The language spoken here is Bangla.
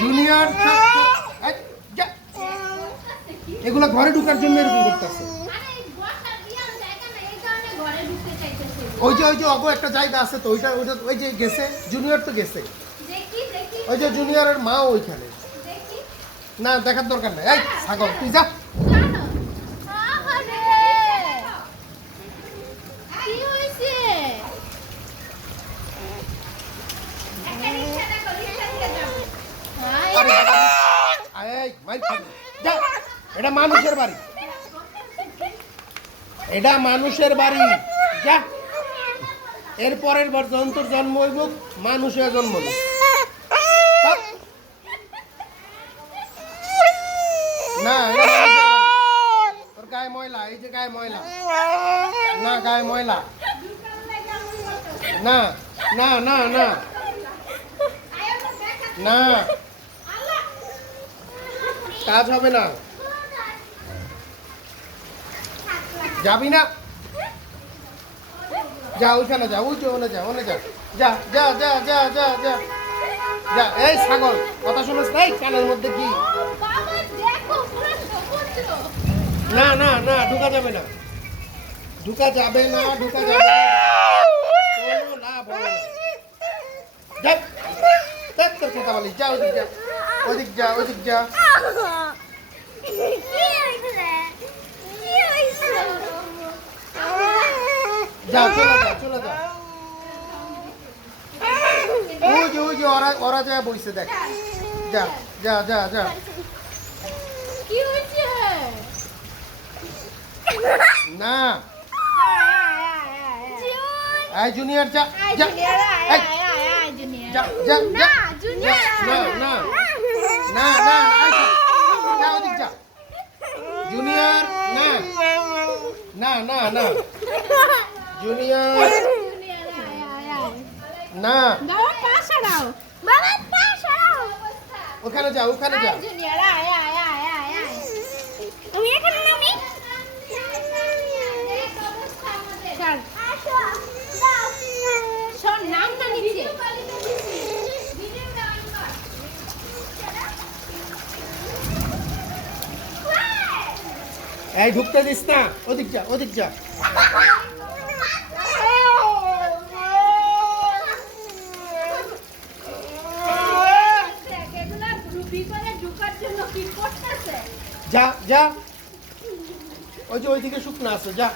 জুনিয়র এগুলো ঘরে ঢুকার জন্য এরকম করতেছে। ওই যে অগো একটা জায়গা আছে তো ওইটা ওই যে গেছে জুনিয়র তো গেছে, ওই যে জুনিয়রের মা ওইখানে। না দেখার দরকার নাই, এই ছাগল তুই যা। এটা মানুষের বাড়ি, এটা মানুষের বাড়ি। যা, এর পরের বার জন্তুর জন্ম হইব, মানুষের জন্ম হইব। না তোর গায়ে ময়লা, এই যে গায়ে ময়লা, না গায়ে ময়লা, না না না না না, কাজ হবে না, যাবি না, যা ওইখানে যা, ওই যে ওনে যা, ওনে যা, যা যা যা যা যা যা যা। এই ছাগল কথা শুনিস নাই, কানের মধ্যে কি? না না না, ঢুকা যাবে না, ঢুকা যাবে না, ঢুকা যাবে না, কোনো লাভ হবে না। দেখ দেখ তোর কথা বলি, যা ওদিক যা, ওদিক যা, ওদিক যা। যা চলে যা, চলে যা। ওই যে ওরা যা বইছে দেখ, যা যা যা যা। না এই জুনিয়র যা যা, যা যা যা, না না না না, যা ওদিক যা। জুনিয়র না না না না, জুনিয়র না, ওখানে যা, ওখানে যা। এই ঢুকতে দিস না, ওদিক যা, ওদিক যা। যা যা, ওই যে ওইদিকে শুকনো আছে, যা।